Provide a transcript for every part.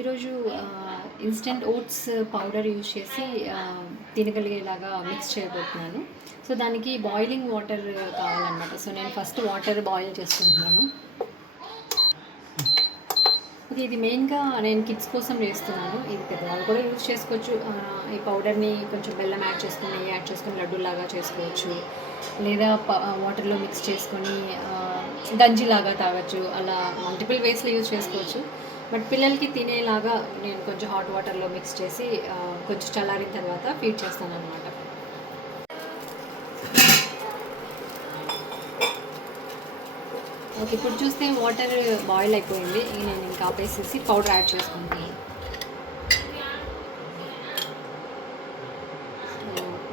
ఈరోజు instant oats powder use చేసి తినగలిగేలాగా మిక్స్ చేయబోతున్నాను. సో దానికి బాయిలింగ్ వాటర్ కావాలన్నమాట. సో నేను ఫస్ట్ వాటర్ బాయిల్ చేసుకుంటున్నాను ఓకే ఇది మెయిన్గా నేను కిడ్స్ కోసం చేస్తున్నాను. ఇది పెద్దవాళ్ళు కూడా యూజ్ చేసుకోవచ్చు. ఈ పౌడర్ని కొంచెం బెల్లం యాడ్ చేసుకుని నెయ్యి యాడ్ చేసుకొని లడ్డూలాగా చేసుకోవచ్చు. లేదా వాటర్లో మిక్స్ చేసుకొని గంజిలాగా తాగొచ్చు. అలా మల్టిపుల్ వేస్లో యూజ్ చేసుకోవచ్చు. బట్ పిల్లలకి తినేలాగా నేను కొంచెం హాట్ వాటర్లో మిక్స్ చేసి కొంచెం చల్లారిన తర్వాత ఫీడ్ చేస్తాను అనమాట ఓకే ఇప్పుడు చూస్తే వాటర్ బాయిల్ అయిపోయింది. నేను ఇంకా ఆపేసేసి పౌడర్ యాడ్ చేసుకుంటాను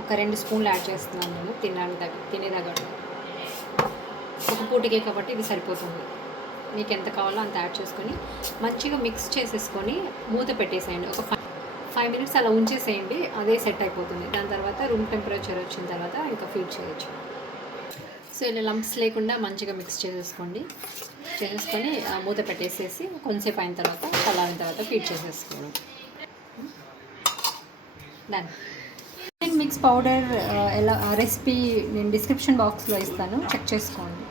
ఒక రెండు స్పూన్లు యాడ్ చేస్తున్నాను నేను తినడానికి దగ్గర తినేదగ్గర ఒక పూటకే కాబట్టి ఇది సరిపోతుంది. మీకు ఎంత కావాలో అంత యాడ్ చేసుకొని మంచిగా మిక్స్ చేసేసుకొని మూత పెట్టేసేయండి. ఒక ఫైవ్ ఫైవ్ మినిట్స్ అలా ఉంచేసేయండి అదే సెట్ అయిపోతుంది. దాని తర్వాత రూమ్ టెంపరేచర్ వచ్చిన తర్వాత ఇంకా ఫీడ్ చేయొచ్చు. సో ఇలా లంప్స్ లేకుండా మంచిగా మిక్స్ చేసేసుకోండి. చేసేసుకొని మూత పెట్టేసేసి కొంతసేపు అయిన తర్వాత చల్లారిన తర్వాత ఫీడ్ చేసేసుకోవడం డన్ మిక్స్ పౌడర్ ఎలా రెసిపీ నేను డిస్క్రిప్షన్ బాక్స్లో ఇస్తాను. చెక్ చేసుకోండి.